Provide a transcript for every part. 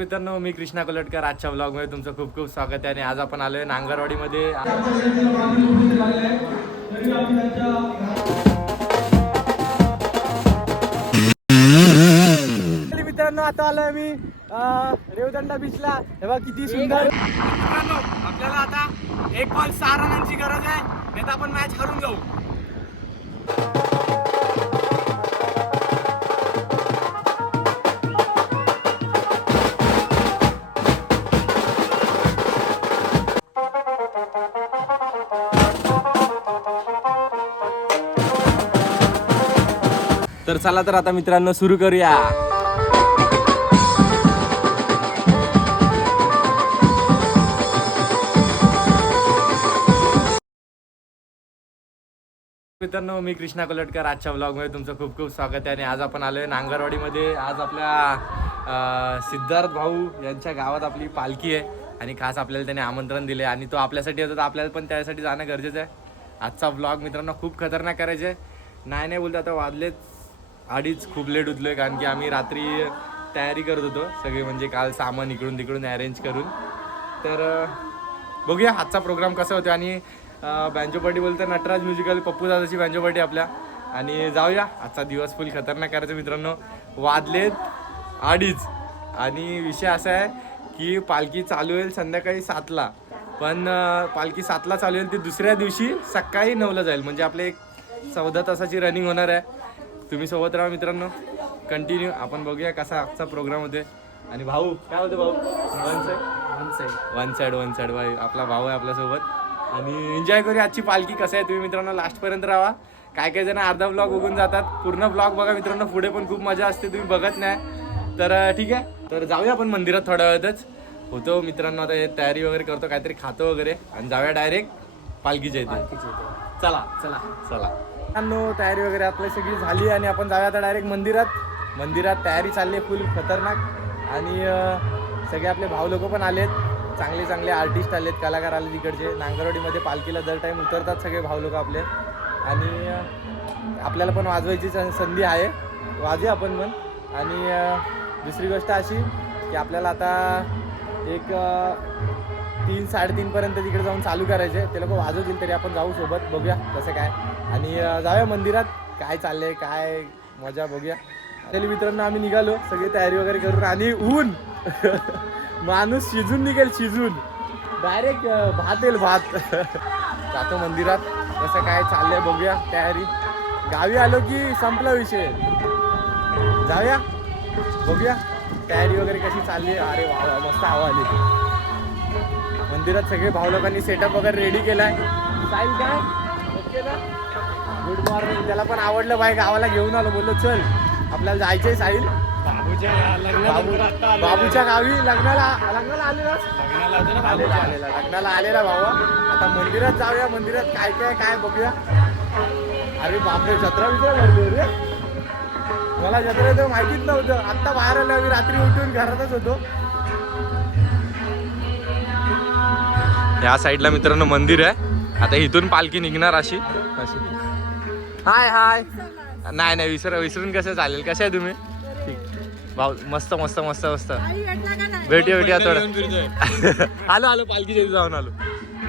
मित्रांनो, मी कृष्णा कोलटकर. आजच्या ब्लॉग मध्ये तुमचं खूप खूप स्वागत आहे. आणि आज आपण आलोय नांगरवाडी मध्ये. मित्रांनो, आता आलोय मी रेवदंडा बीचला. तेव्हा किती सुंदर. मित्रांनो, आपल्याला आता एक बॉल 6 रनांची गरज आहे, नाही तर आपण मॅच हरून जाऊ. तर चला तर आता मित्रांनो सुरू करूया. मित्रांनो, मी कृष्णा कोलटकर. आजच्या ब्लॉग मध्ये तुमचं खूप खूप स्वागत आहे. आणि आज आपण आलोय नांगरवाडी मध्ये. आज आपल्या सिद्धार्थ भाऊ यांच्या गावात आपली पालखी आहे आणि खास आपल्याला त्याने आमंत्रण दिले आणि तो आपल्यासाठी होता, तर आपल्याला पण त्यासाठी जाणं गरजेचं आहे. आजचा ब्लॉग मित्रांनो खूप खतरनाक करायचे. नाही बोलतो, आता वाजलेच 2:30. खूप लेट उठलोय कारण की आम्ही रात्री तयारी करत होतो सगळे, म्हणजे काल सामान इकडून तिकडून अरेंज करून. तर बघूया आजचा प्रोग्राम कसा होतो. आणि बँजो पार्टी बोलतो नटराज म्युझिकल, पप्पू दादाची बँजो पार्टी आपल्या. आणि जाऊया, आजचा दिवस फुल खतरनाक करायचं मित्रांनो. वाजलेत 2:30 आणि विषय असा आहे की पालखी चालू होईल संध्याकाळी 7ला, पण पालखी 7ला चालू होईल ती दुसऱ्या दिवशी सकाळी 9ला जाईल. म्हणजे आपले एक 14 तासाची रनिंग होणार आहे. तुम्ही सोबत राहा मित्रांनो, कंटिन्यू. आपण बघूया कसा आजचा प्रोग्राम होते. आणि भाऊ काय होतं भाऊ? वन साईड भाई आपला भाऊ आहे आपल्यासोबत. आणि एन्जॉय करूया आजची पालखी. कसं आहे तुम्ही मित्रांनो लास्टपर्यंत राहा. काय जण अर्धा ब्लॉग बघून जातात, पूर्ण ब्लॉग बघा मित्रांनो, पुढे पण खूप मजा असते, तुम्ही बघत नाही. तर ठीक आहे, तर जाऊया आपण मंदिरात थोड्या वेळातच होतो मित्रांनो. आता हे तयारी वगैरे करतो, काहीतरी खातो वगैरे आणि जाऊया डायरेक्ट पालखीच्या इथे. चला चला चला मित्रांनो, तयारी वगैरे आपली सगळी झाली आणि आपण जाऊया आता डायरेक्ट मंदिरात तयारी चालली आहे फुल खतरनाक. आणि सगळे आपले भाऊ लोक पण आलेत, चांगले चांगले आर्टिस्ट आलेत, कलाकार आले तिकडचे. नांगरवाडीमध्ये पालखीला दर टाईम उतरतात सगळे भाऊ लोक आपले. आणि आपल्याला पण वाजवायची संधी आहे, वाजूया आपण पण. आणि दुसरी गोष्ट अशी की आपल्याला आता एक 3-3:30 पर्यंत तिकडे जाऊन चालू करायचे. ते लोक वाजवतील तरी आपण जाऊ सोबत, बघूया कसं काय. आणि जाऊया मंदिरात, काय चाललंय काय मजा बघूया. तरी मित्रांनो आम्ही निघालो सगळी तयारी वगैरे करून. आणि ऊन माणूस शिजून निघेल, शिजून डायरेक्ट भात येईल भात. जातो मंदिरात, कसं काय चाललंय बघूया. तयारी गावी आलो की संपला विषय. जाऊया बघूया तयारी वगैरे कशी चालली. अरे वा मस्त हवा आली. मंदिरात सगळे भाऊ लोकांनी सेटअप वगैरे रेडी केलाय. साहिल काय ओके ना? Good morning. त्याला पण आवडलं भाई, गावाला घेऊन आलो, बोललो चल आपल्याला जायचंय. साहिल बाबूच्या गावी लग्नाला आलेला भाऊ. आता मंदिरात जाऊया, मंदिरात काय बघूया. अरे बापरे, जत्रा भरली रे. मला जत्रा तर माहितीच नव्हतं, आत्ता बाहेर आलो आम्ही, रात्री उठून घरातच होतो. या साईडला मित्रांनो मंदिर आहे. आता इथून पालखी निघणार अशी. हाय नाही विसरून कसं चालेल. कसे आहे तुम्ही? भाऊ मस्त भेटूया थोडं. आलो पालखी जाऊन आलो.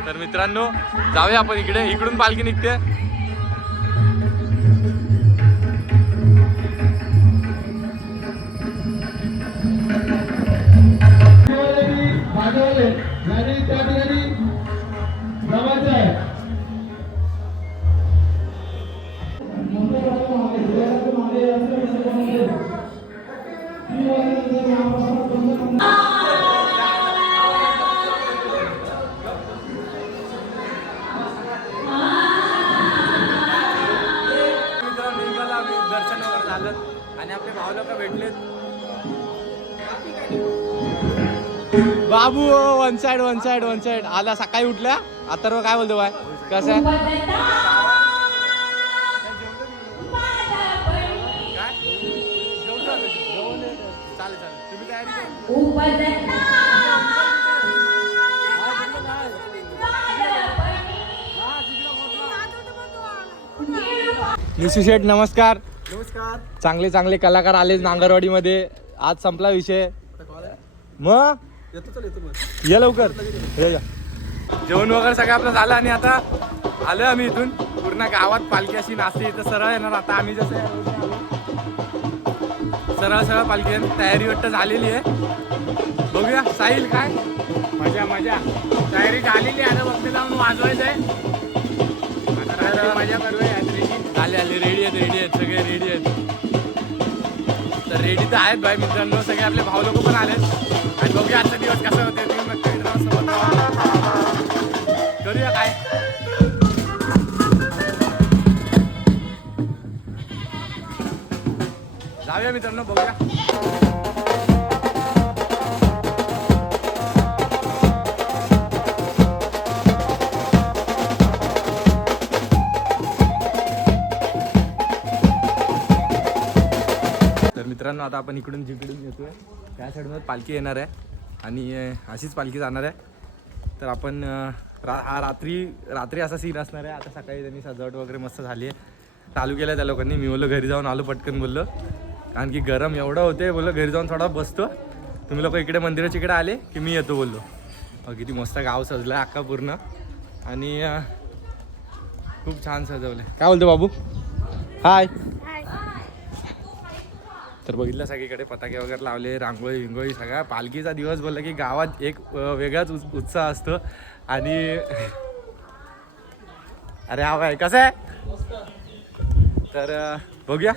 तर मित्रांनो जाऊया आपण इकडे, इकडून पालखी निघते. दर्शन वगैरे झालं आणि आपले भाऊ लोक भेटलेत. बाबू वन साइड आला. सकाळी उठल्या आता काय बोलतो बाय, कसं आहे? चालेल तुम्ही तयारी निशू शेठ नमस्कार. नमस्कार. चांगले कलाकार आले नांगरवाडीमध्ये. आज संपला विषय. मग ये लवकर ये या. जेवण वगैरे सगळं आपलं झालं आणि आता आलोय आम्ही इथून. पूर्ण गावात पालखी अशी नाचते इथं सरळ येणार. आता आम्ही जसं सरळ पालखी तयारी वाटतं झालेली आहे. बघूया साहिल काय मजा मजा तयारी झालेली आहे. फक्त जाऊन वाजवायचं आहे. मजा करूया यात्रेची. आले रेडी आहेत सगळे रेडी आहेत. तर रेडी तर आहेत भाई मित्रांनो. सगळे आपले भाऊ लोक पण आलेत. आणि बघूया आजचा दिवस कसा होते तुम्ही नक्की मित्रांसोबत करूया काय. जाऊया मित्रांनो बघूया. तर मित्रांनो आता आपण इकडून जिकडून येतोय त्या साईडमध्ये पालखी येणार आहे आणि अशीच पालखी जाणार आहे. तर आपण रात्री असा सीन असणार आहे. आता सकाळी त्यांनी सजावट वगैरे मस्त झाली आहे. चालू केलं त्या लोकांनी. मी बोललो घरी जाऊन आलो पटकन बोललो, कारण की गरम एवढं होते. बोललो घरी जाऊन थोडा बसतो. तुम्ही लोक इकडे मंदिराच्या इकडे आले की मी येतो बोललो. किती मस्त गाव सजलं आहे अख्खा पूर्ण आणि खूप छान सजवलं आहे. काय बोलतो बाबू? हाय. तर बघितलं सगळीकडे पताके वगैरे लावले, रांगोळी विंगोळी सगळ्या. पालखीचा दिवस बोलला की गावात एक वेगळाच उत्साह असतो. आणि अरे हा भाई कसं आहे? तर बघूया.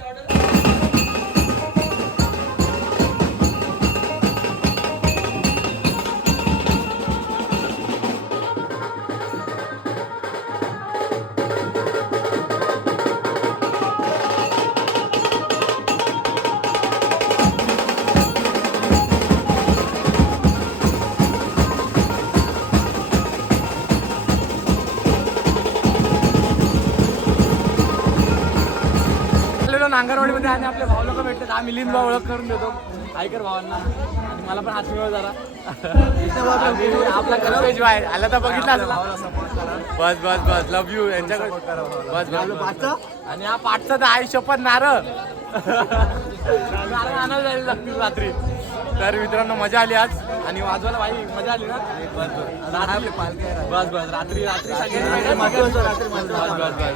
नांगरवाडीमध्ये आणि आपले भाऊ लोक भेटतात. हा मिलिंद भाऊ ओळख करून देतो आयकर भावांना. आणि मला पण हात मिळव जरा. आपला कल्पेश भाई आला तर बघितला असला. बस बस बस लव यू यांच्याकडे बस बस. आणि हा पाठचा तर आई शपथ नारळ आणायला जायला लागतील रात्री. तर मित्रांनो मजा आली आज आणि वाजवायला भाई मजा आली ना. बस बस रात्री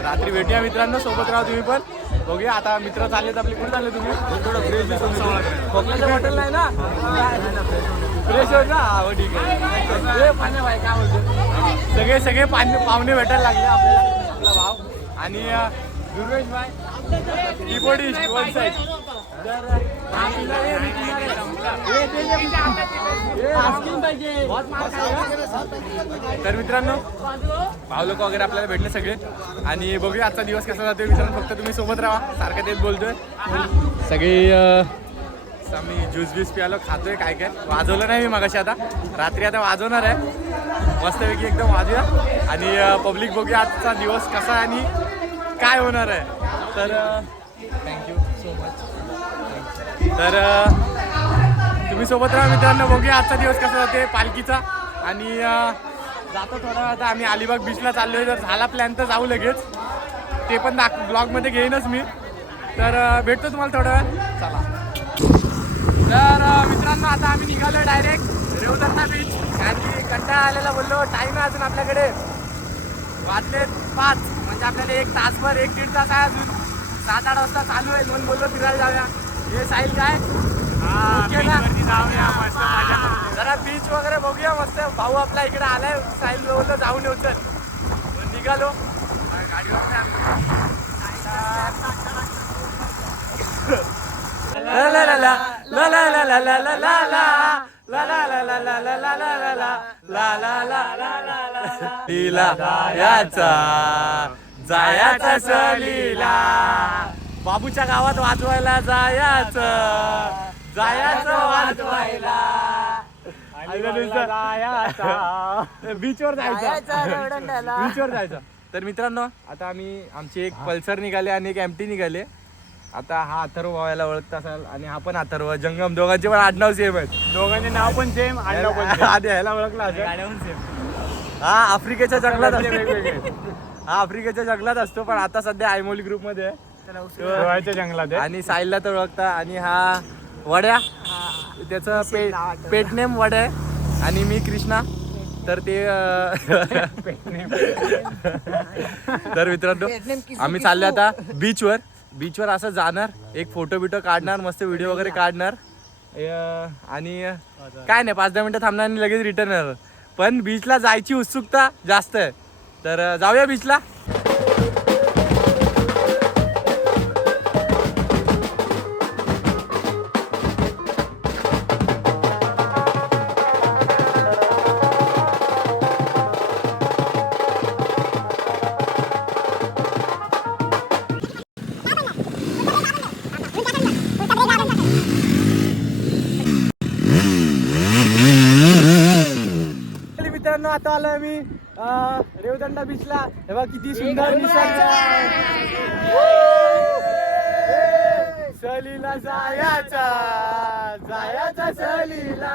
रात्री भेटूया मित्रांनो. सोबत राहा तुम्ही पण. बघूया आता मित्र चाललेत आपले. कुठे चालले तुम्ही? खोकल्याचं हॉटेल नाही ना फ्रेश होत ना. हो ठीक आहे. पाण्या भाई काय बोलतो. सगळे पाहुणे भेटायला लागले आपल्याला. आपला भाव आणि दुर्वेश भाई कीबोर्डिस्ट वन साईड. तर मित्रांनो भाऊ लोक वगैरे आपल्याला भेटले सगळे आणि बघूया आजचा दिवस कसा जातोय मित्रांनो. फक्त तुम्ही सोबत राहा. सारखं तेच बोलतोय. सगळे आम्ही ज्यूस ब्यूस प्यालो खातोय. काय काय वाजवलं नाही मी मगाशी. आता रात्री आता वाजवणार आहे मस्तपैकी एकदम वाजूया. आणि पब्लिक बघूया आजचा दिवस कसा आणि काय होणार आहे. तर थँक्यू सो मच. तर तुम्ही सोबत राहा मित्रांनो. बघूया आजचा दिवस कसा जाते पालखीचा. आणि जातो थोडा आता आम्ही अलिबाग बीचला चाललोय. जर झाला प्लॅन तर जाऊ लगेच. ते पण ब्लॉगमध्ये घेईनच मी. तर भेटतो तुम्हाला थोडा वेळ. चला. तर मित्रांनो आता आम्ही निघालो डायरेक्ट रेवदत्ता बीच. कारण की कंटाळा आलेला बोललो. टाईम आहे अजून आपल्याकडे. वाजले 5 म्हणजे आपल्याला 1 तासभर 1-1.5 तास आहे अजून. 7-8 वाजता चालू आहे. म्हणून बोललो फिरायला जाऊया. हे साहिल काय जरा बीच वगैरे बघूया मस्त. भाऊ आपला इकडे आलाय. साहिल बोललो जाऊन येऊ. चल निघालो लीला जायाचा सलीला. बाबूच्या गावात वाजवायला जायचं वाजवायला. बीचवर जायचं. तर मित्रांनो आता आम्ही आमची एक पल्सर निघाले आणि एक एमटी निघाले. आता हा अथर्व भावाला ओळखत असाल आणि हा पण अथर्व. जंगम दोघांचे पण आडनाव सेम आहेत. दोघांचे नाव पण सेम. आधी ह्याला ओळखला हा आफ्रिकेच्या जंगलात हा आफ्रिकेच्या जंगलात असतो. पण आता सध्या आयमोली ग्रुप मध्ये जंगलात. आणि साहिलला तर ओळखता. आणि हा वड्या, त्याचं पेट नेम वड्या आहे आणि मी कृष्णा. तर ते तर मित्रांनो आम्ही चाललो आता बीचवर असं जाणार, एक फोटो बिटो काढणार, मस्त व्हिडिओ वगैरे काढणार आणि काय नाही 5-10 मिनिटं थांबणार आणि लगेच रिटर्न येणार. पण बीचला जायची उत्सुकता जास्त आहे, तर जाऊया बीचला. मित्रांनो आता आलोय मी रेवदंडा बीचला. तेव्हा किती सुंदर निसर्ग आहे. सहलीला जायचा सहलीला.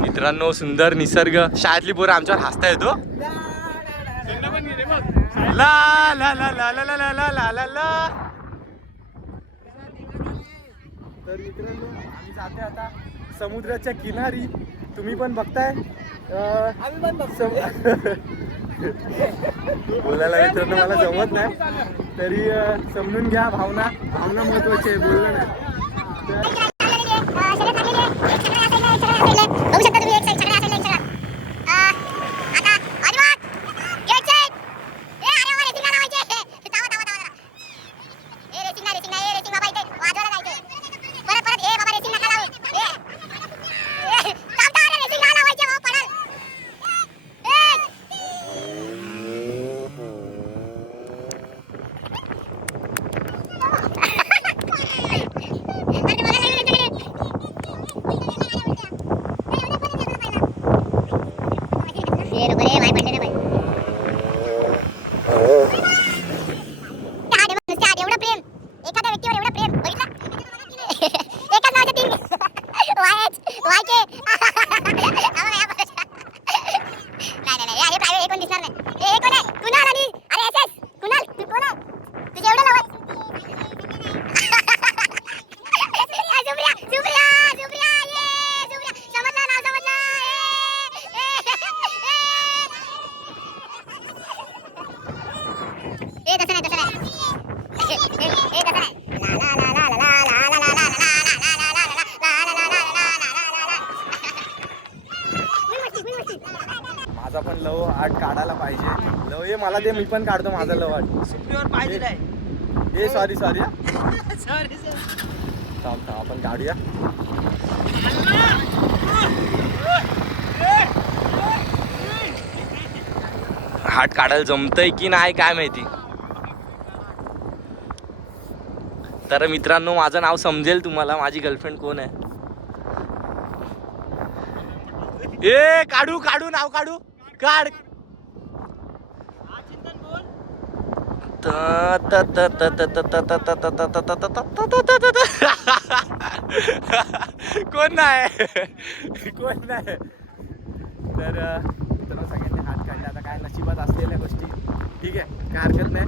मित्रांनो सुंदर निसर्ग. शाळेतली पोरं आमच्यावर हसता येतो. ला ला ला ला ला ला ला ला ला ला. तर मित्रांनो आम्ही जाते आता समुद्राच्या किनारी. तुम्ही पण बघताय, आम्ही पण बघतो. बोलायला मित्रांनो मला जमत नाही, तरी समजून घ्या. भावना महत्वाची आहे, बोलणं नाही. माझा पण लव आर्ट काढायला पाहिजे. लव ये मला दे, मी पण काढतो माझा लव आर्ट. सुट्टीवर पाहिजे नाही. ए सॉरी सॉरी थांब आपण काढूया. हात काढायला जमतंय की नाही काय माहिती. तर मित्रांनो माझं नाव समजेल तुम्हाला, माझी गर्लफ्रेंड कोण आहे. ए काढू नाव काढू काढ. कोण नाही. तर मित्रांनो सगळ्यांनी हात काढले. आता काय नशिबात असलेल्या गोष्टी, ठीक आहे काय हरकत नाही.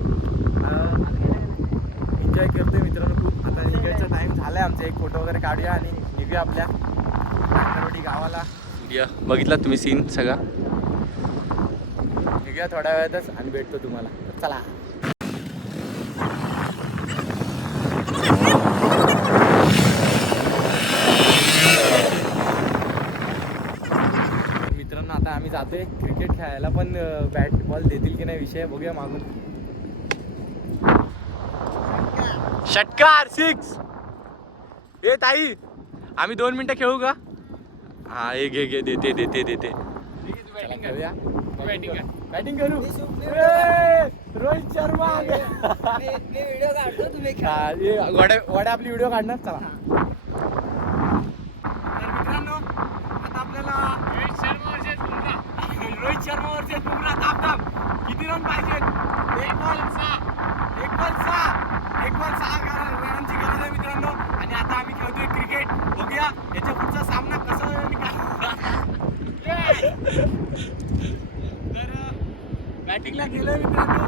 एन्जॉय करतोय मित्रांनो खूप. आता निघायचा टाइम झालाय आमचा. एक फोटो वगैरे काढूया आणि निघूया आपल्या नांगरवाडी गावाला. बघितला तुम्ही सीन सगळा. निघूया थोड्या वेळातच आणि भेटतो तुम्हाला. चला. मित्रांनो आता आम्ही जातोय क्रिकेट खेळायला, पण बॅट बॉल देतील की नाही विषय बघूया मागून. षटकार 6. ए ताई आम्ही 2 मिनिटं खेळू का. हा एक घे देते खेळूया. बॅटिंग करू. रोहित शर्मा व्हिडिओ काढतो तुम्ही. वड्या आपली व्हिडिओ काढणार. चला. तर मित्रांनो आता आपल्याला रोहित शर्मा वर्सेस बुमराह ताप. किती रन पाहिजे. 1 बॉल 6 रनांची गरज आहे मित्रांनो. आणि आता आम्ही खेळतोय क्रिकेट. बघूया याच्या पुढचा सामना कसा निघाला. तर बॅटिंगला गेलोय मित्रांनो,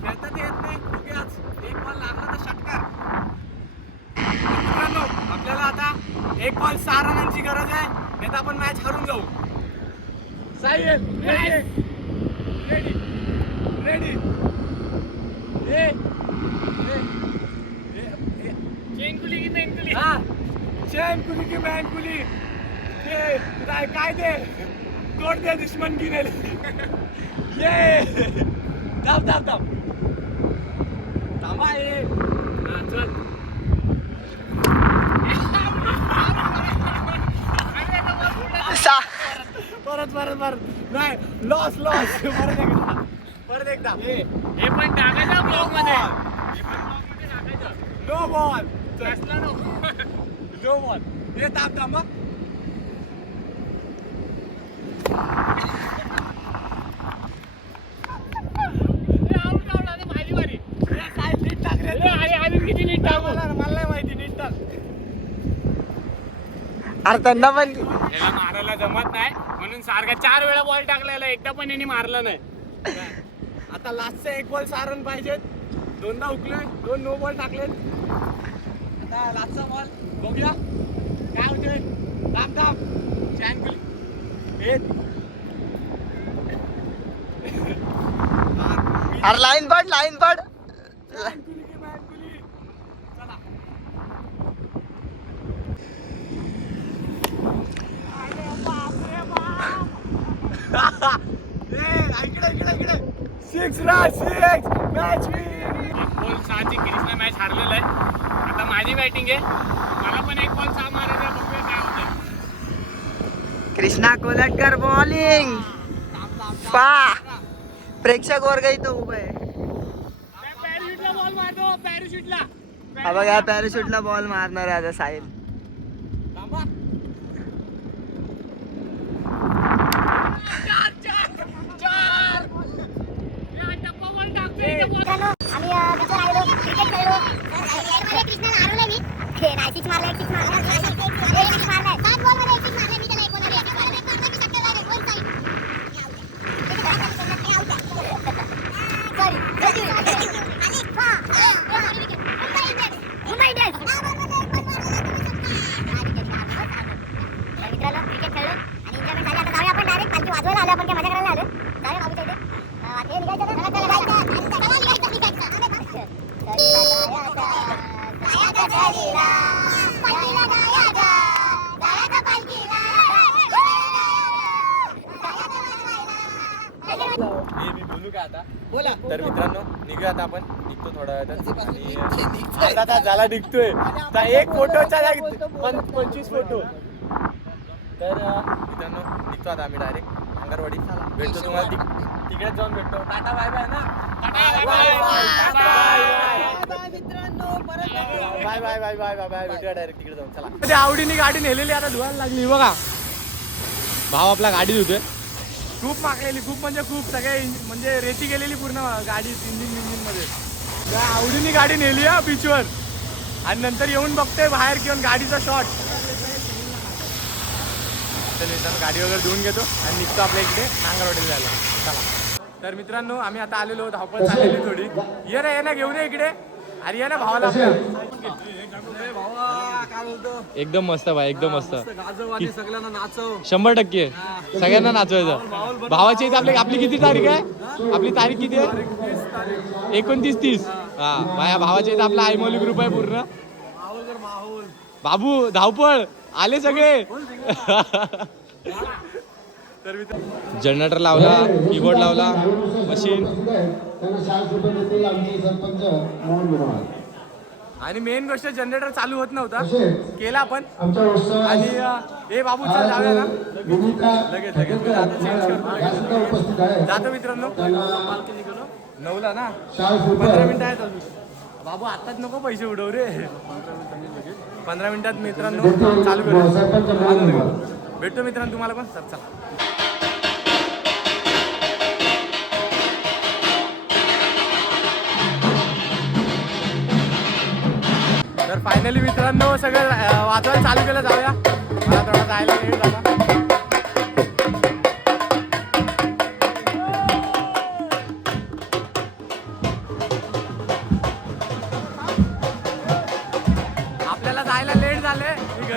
खेळता ते येत नाही. उगाच एक बॉल लागला तर षटकार. मित्रांनो आपल्याला आता एक बॉल 6 रनांची गरज आहे, नाही तर आपण मॅच हरून जाऊ. Sahil ready ready. चेनकुली की मेनकुली? हा चेनकुली की मेनकुली. ते काय ते तोड दे दुश्मन की नेली. ये थांब थांब थांब थांबा. ये चल. परत परत परत नाही. Loss loss. परत एकदा. हे पण टाकायचं ब्लॉग मध्ये. हे पण ब्लॉग मध्ये टाकायचं. No ball. कसला नको. No ball. हे थांब थांब. माझी बारी. नीट टाक रे. आणि किती नीट टाकू? मला नाही माहिती. नीट टाक. अरे त्यांना पण याला मारायला जमत नाही म्हणून सारखा 4 वेळा बॉल टाकलेला, एकदा पण यांनी मारला नाही. आता लास्टचा एक बॉल 6 रन पाहिजेत. 2दा हुकले, 2 नो बॉल टाकलेत. आता लास्टचा बॉल बघूया काय होतंय. थांब थांब. चॅनकुली अरे लाईन पड चला. इकडे 6 रन 6 मॅच विन. बॉल 6ची क्रिसला मॅच हारलेला आहे. आता माझी बॅटिंग आहे, मला पण एक बॉल 6 मारायचा. बघूया काय होतंय. कृष्णा कोलटकर बॉलिंग. पा प्रेक्षक वर्ग इथं उभं आहे. पॅराशूटला बॉल मारतो. पॅराशूटला हा बघा पॅराशूटला बॉल मारणार आहे आता साहिल. थांबा. डब्बा बॉल टाकतोय. आम्ही गजर आलेलो क्रिकेट खेळलो. कृष्णाला हरवलंय मी. हे नाही सिक्स मारलाय, सिक्स मारलाय, एक सिक्स मारलाय. 7 बॉल मध्ये एक सिक्स मारलाय. मी त्याला एक बॉल मध्ये एक सिक्स मारलाय. मारला की शक्य नाही. One side. सॉरी. आणि मुंबई इंडियन्स. मित्रांनो क्रिकेट खेळलो आणि एन्जॉयमेंट झाली. आता जाऊया आपण डायरेक्ट. पालखी वाजवायला आलो आपण, काय मजा करायला आलो. जाऊया बाबूच्या इथे. हे निघायचं ना. मी बोलू का आता. बोला. तर मित्रांनो निघूया आता आपण. निघतो थोडा वेळात. आणि अर्धा तास झाला निघतोय. तर एक फोटोचा 25 फोटो. तर मित्रांनो निघतो आता आम्ही डायरेक्ट नांगरवाडी. भेटतो तुम्हाला तिकडे जाऊन भेटतो. टाटा बाय बाय ना. Bye bye bye bye bye bye. भेटूया डायरेक्ट तिकडे जाऊन. चला. आवडीने गाडी नेलेली आता धुवायला लागली बघा. भाव आपला गाडी धुतोय. खूप मागलेली, खूप म्हणजे खूप. सगळे म्हणजे रेती गेलेली पूर्ण गाडी इंजिन मध्ये. त्या आवडीने गाडी नेली हा बीचवर. आणि नंतर येऊन बघतोय बाहेर घेऊन गाडीचा शॉट. तर मित्रांनो गाडी वगैरे धुवून घेतो आणि निघतो आपल्या इकडे नांगरवाडीला जायला. चला. तर मित्रांनो आम्ही आता आलेलो. धावपळ चाललेली थोडी. ये ना घेऊन ये इकडे. अरे ये ना भावाला. एकदम मस्त भाई, एकदम मस्त. सगळ्यांना नाचव. 100% सगळ्यांना नाचवायचं. भावाची इथे आपली किती तारीख आहे. आपली तारीख किती आहे. 29-30. हा माझ्या भावाच्या इथे आपला आयमोली ग्रुप आहे पूर्ण. बाबू धावपळ आले सगळे. तर जनरेटर लावला, कीबोर्ड लावला, मशीन. आणि मेन गोष्ट जनरेटर चालू होत नव्हता. केला आपण. आणि हे बाबू चल जाऊया ना. लगेच आता चेंज करतो. जातो मित्रांनो. 9ला ना. 15 मिनिटं आहेत अजून. बाबू आताच नको पैसे उडव रे. 15 मिनिटात मित्रांनो चालू करू. भेटतो मित्रांनो तुम्हाला पण. चला. तर फायनली मित्रांनो सगळं वाजवायला चालू केलं. जाऊया. मला थोडा जायला लेट झाला.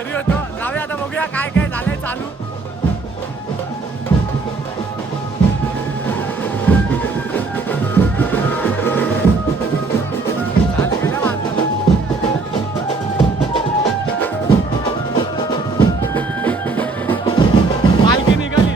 घरी होतो. जाऊया आता, बघूया काय काय झालंय चालू. पालखी निघाली.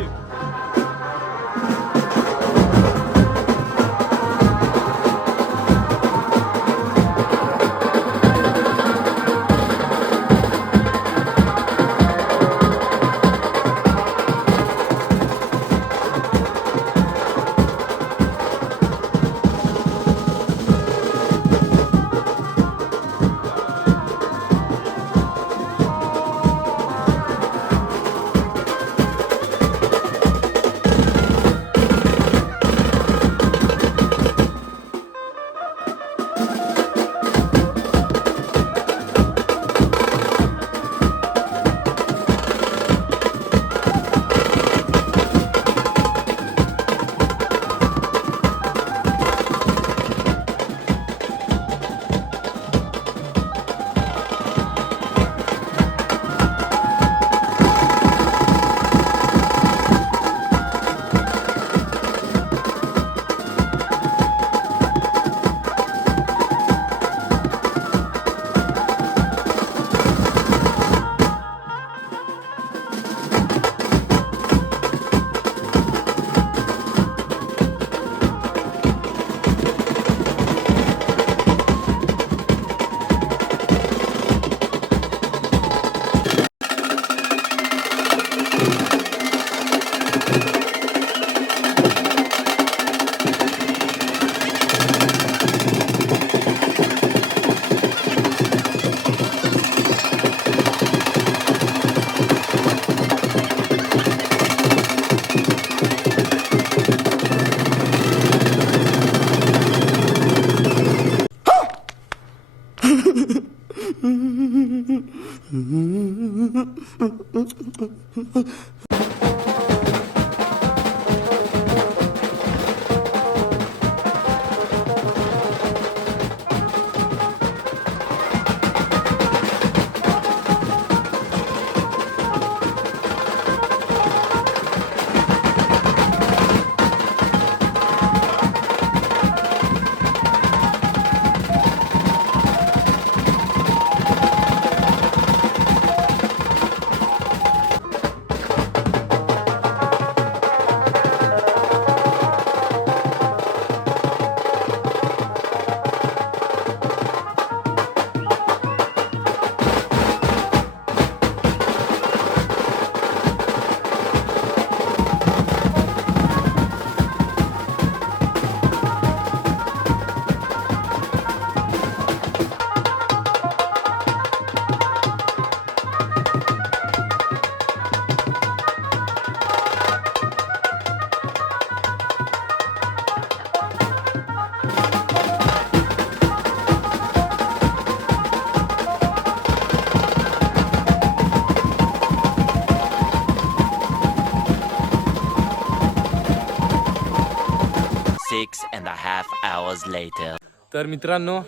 तर मित्रांनो,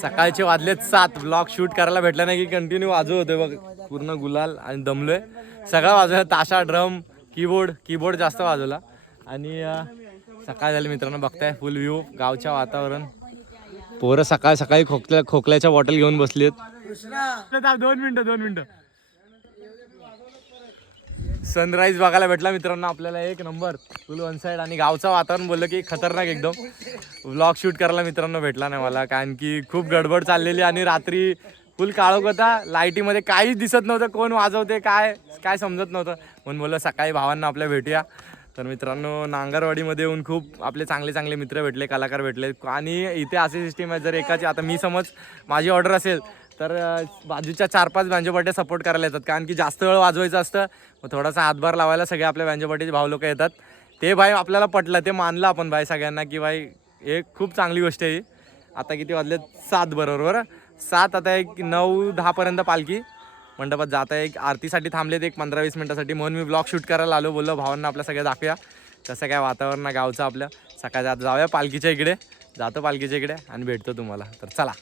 सकाळचे वाजलेत 7. ब्लॉग शूट करायला भेटला नाही की कंटिन्यू वाजवत होते बघ, पूर्ण गुलाल आणि दमलोय. सगळा वाजवला, ताशा, ड्रम, कीबोर्ड जास्त वाजवला. आणि सकाळ झाली मित्रांनो, बघताय फुल व्ह्यू, गावच्या वातावरण. पोरं सकाळ सकाळी खोकल्याच्या बॉटल घेऊन बसलीत. 2 मिनिटं सनराईज बघायला भेटला मित्रांनो आपल्याला, एक नंबर फुल वन साईड. आणि गावचं वातावरण बोललं की खतरनाक एकदम. व्लॉग शूट करायला मित्रांनो भेटला नाही मला, कारण की खूप गडबड चाललेली आणि रात्री फुल काळोख होता. लाईटीमध्ये काहीच दिसत नव्हतं, कोण वाजवते काय समजत नव्हतं. म्हणून बोललं सकाळी भावांना आपल्या भेटूया. तर मित्रांनो, नांगरवाडीमध्ये येऊन खूप आपले चांगले मित्र भेटले, कलाकार भेटले. आणि इथे अशी सिस्टीम आहे, जर एकाची, आता मी समज माझी ऑर्डर असेल तर बाजूच्या 4-5 बँजोपाट्या सपोर्ट करायला येतात, कारण की जास्त वेळ वाजवायचं असतं. मग थोडासा हातभार लावायला सगळे आपल्या बँजोपाटीचे भाऊ लोक येतात. ते भाई आपल्याला पटलं, ते मानलं आपण भाई सगळ्यांना की भाई हे खूप चांगली गोष्ट आहे. आता किती वाजले? 7 बरोबर. 7 आता एक 9-10 पालखी मंडपात जात आहे. एक आरतीसाठी थांबलेत एक 15-20 मिनिटासाठी, म्हणून मी ब्लॉग शूट करायला आलो. बोललो भावांना आपल्या सगळ्या दाखवूया कसं काय वातावरण गावचं आपल्या. सकाळच्या आता जाऊया पालखीच्या इकडे, जातो पालखीच्या इकडे आणि भेटतो तुम्हाला. तर चला.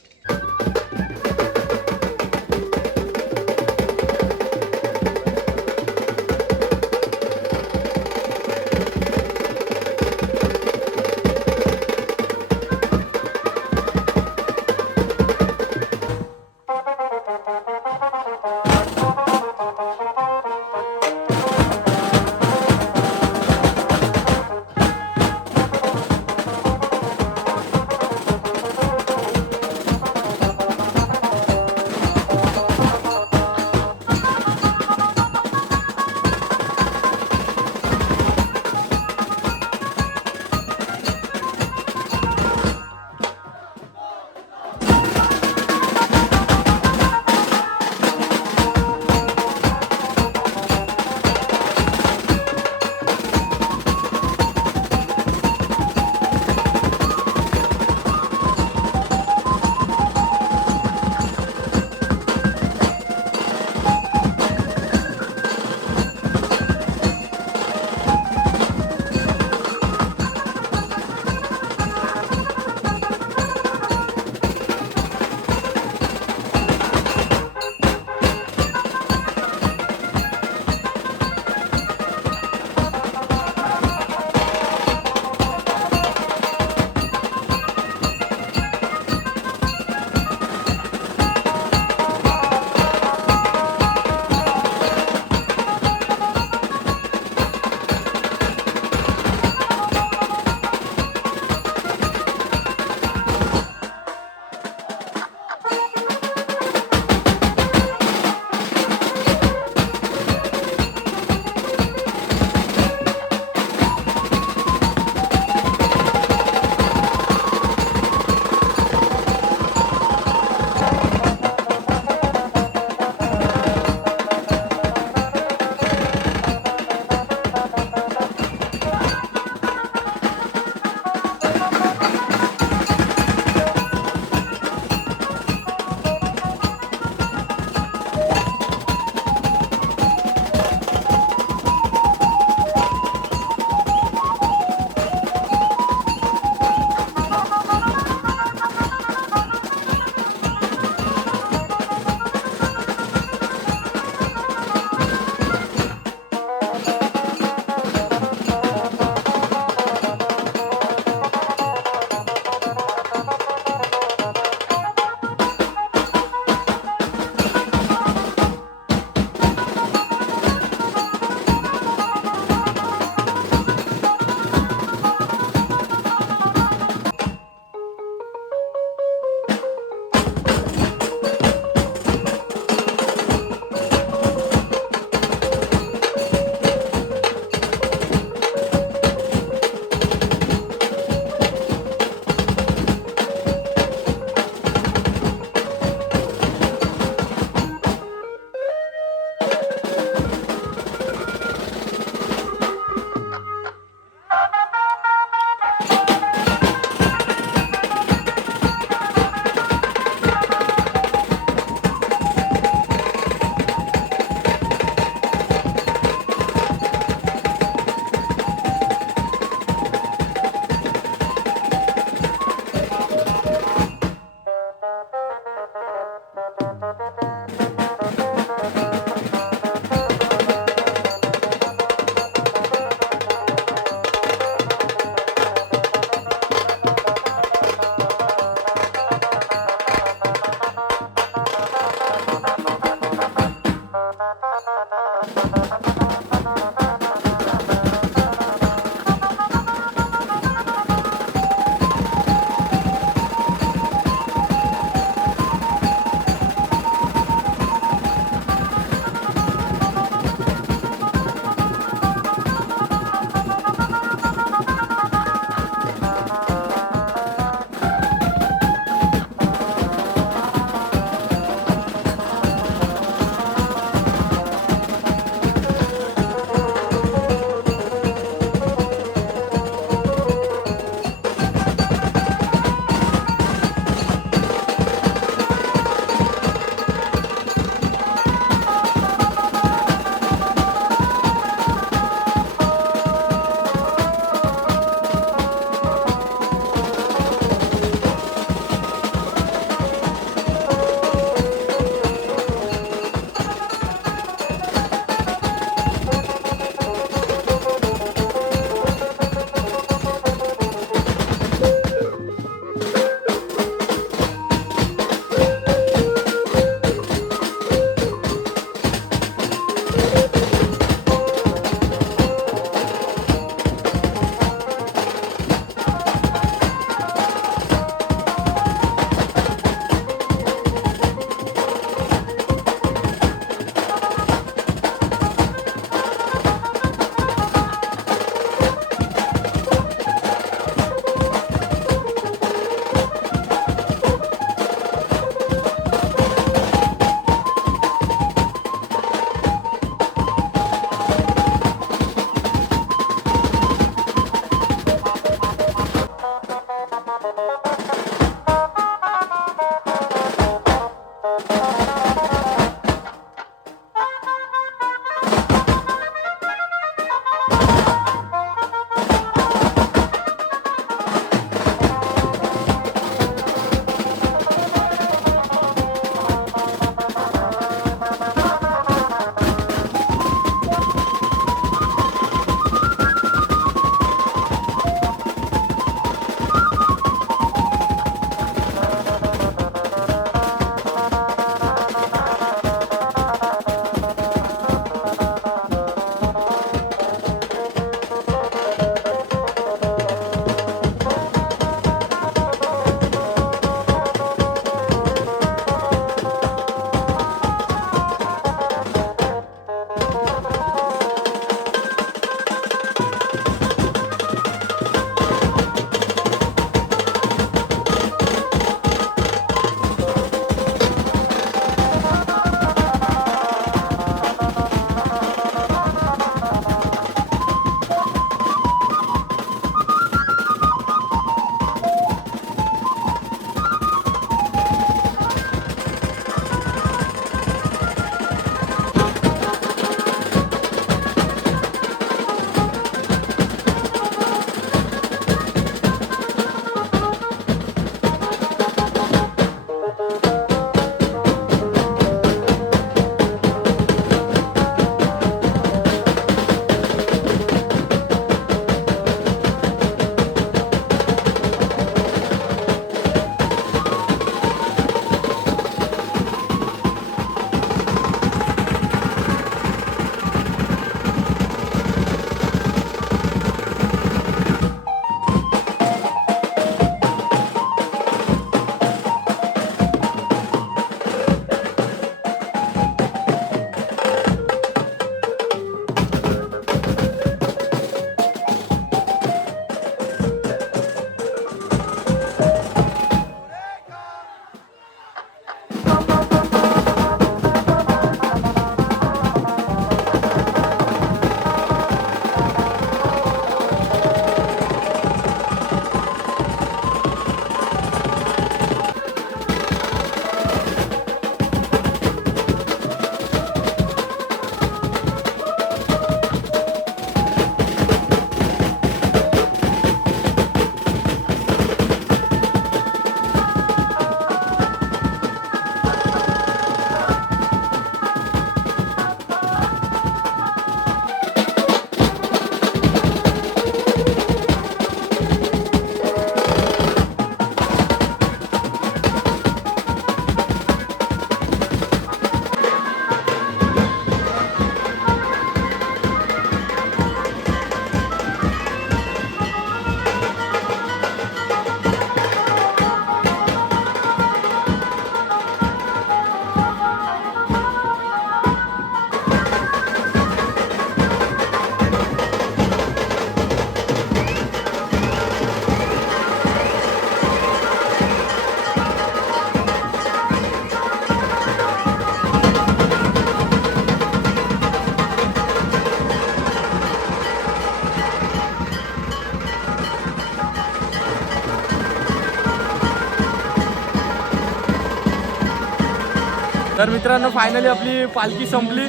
तर मित्रांनो फायनली आपली पालखी संपली.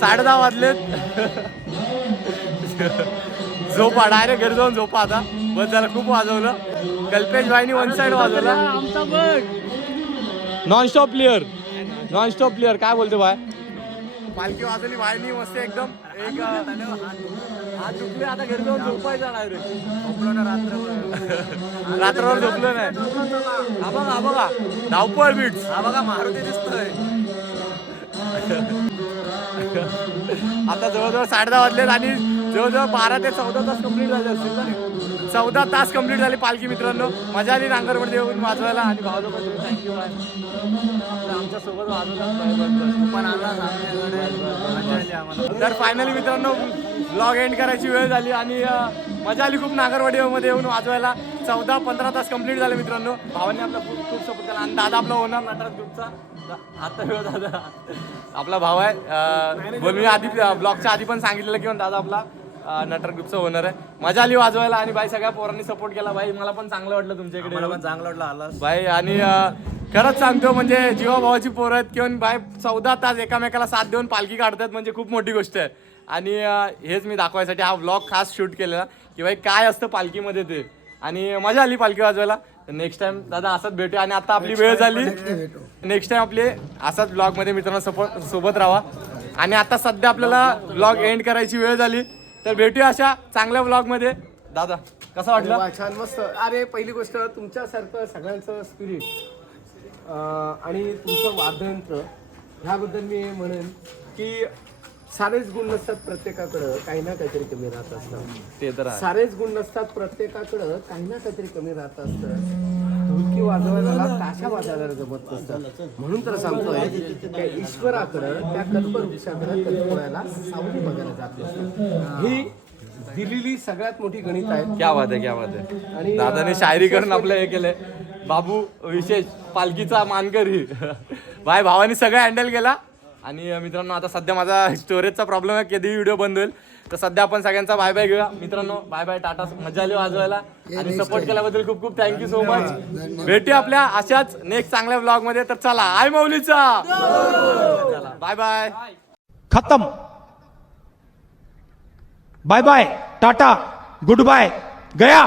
10:30 वाजलेत. झोपा डायरेक्ट घरी जाऊन झोपा आता. बस झालं खूप वाजवलं. कल्पेश भाईनी वन साइड वाजवला. नॉन स्टॉप प्लेअर काय बोलते भाई. पालखी वाजवली भाईनी मस्त एकदम. एक हात दुखले आता घरी जाऊन झोपायचा डायरेक्ट. झोपलो ना रात्रभर झोपलो नाही. हा बघा धावपळ बीट्स. हा बघा मारुती दिसतोय. आता जवळजवळ 10:30 वाजलेत आणि जवळजवळ 12 ते 14 तास कंप्लीट झाले असतील ना. 14 तास कंप्लीट झाली पालखी मित्रांनो. मजा आली नांगरमध्ये येऊन वाजवायला. आणि भावासोबत थँक्यू आमच्या सोबत वाजवला. तर फायनली मित्रांनो ब्लॉग एंड करायची वेळ झाली आणि मजा आली खूप नागरवाडीमध्ये येऊन वाजवायला. 14-15 तास कंप्लीट झाले मित्रांनो. भावांनी आपला खूप सपोर्ट केला. आणि दादा आपला ओनर नटराज ग्रुपचा आता दादा आपला भाव आहे. बोल मी आधी ब्लॉगच्या आधी पण सांगितलेलं की दादा आपला नटर ग्रुपचा ओनर आहे. मजा आली वाजवायला आणि बाई सगळ्या पोरांनी सपोर्ट केला. बाई मला पण चांगलं वाटलं तुमच्याकडे. मला पण चांगलं वाटलं आला बाई. आणि खरंच सांगतो म्हणजे जीवा भावाची पोरं आहेत किंवा बाई 14 तास एकामेकाला साथ देऊन पालखी काढतात म्हणजे खूप मोठी गोष्ट आहे. आणि हेच मी दाखवायसाठी हा व्लॉग खास शूट केलेला की बाई काय असतं पालखीमध्ये ते. आणि मजा आली पालखी वाजवायला. नेक्स्ट टाइम दादा असंच भेटू. आणि आता आपली वेळ झाली. नेक्स्ट टाइम आपले असाच ब्लॉगमध्ये मित्रांनो सोबत राहा. आणि आता सध्या आपल्याला ब्लॉग एंड करायची वेळ झाली. तर भेटूया अशा चांगल्या ब्लॉगमध्ये. दादा कसं वाटलं. छान मस्त. अरे पहिली गोष्ट तुमच्यासारखं सगळ्यांचं स्पिरिट आणि तुमचं वादनत्र ह्याबद्दल मी म्हणेन की सारेच गुण नसतात प्रत्येकाकडं. काही ना काहीतरी कमी राहत असतं. ते तर सारेच गुण नसतात प्रत्येकाकडं. काही ना काहीतरी कमी राहत असतं. ढोलकी वाजवायला ताशा वाजवायला जमत नसतं. म्हणून तर सांगतोय त्या ईश्वराकडं त्या कल्पवृक्षाकडं कल्पवायला सावली बघायला जात नसतं. ही दिलेली सगळ्यात मोठी गणित आहे. क्या बात आहे. आणि दादाने शायरी करून आपलं हे केलंय. बाबू विशेष पालखीचा मानकरी. बाय भावानी सगळं हँडल केला. आणि मित्रांनो आता सध्या माझा स्टोरेजचा प्रॉब्लेम आहे. कधी व्हिडिओ बंद होईल. तर सध्या आपण सगळ्यांचा बाय बाय घेऊया मित्रांनो. बाय बाय टाटा. मजा आली वाजवायला आणि सपोर्ट केल्याबद्दल खूप खूप थँक्यू सो मच. भेटूया आपल्या अशाच नेक्स्ट चांगल्या ब्लॉग मध्ये. तर चला आय माऊलीचा चला बाय बाय. खत्म. Bye bye tata goodbye गया.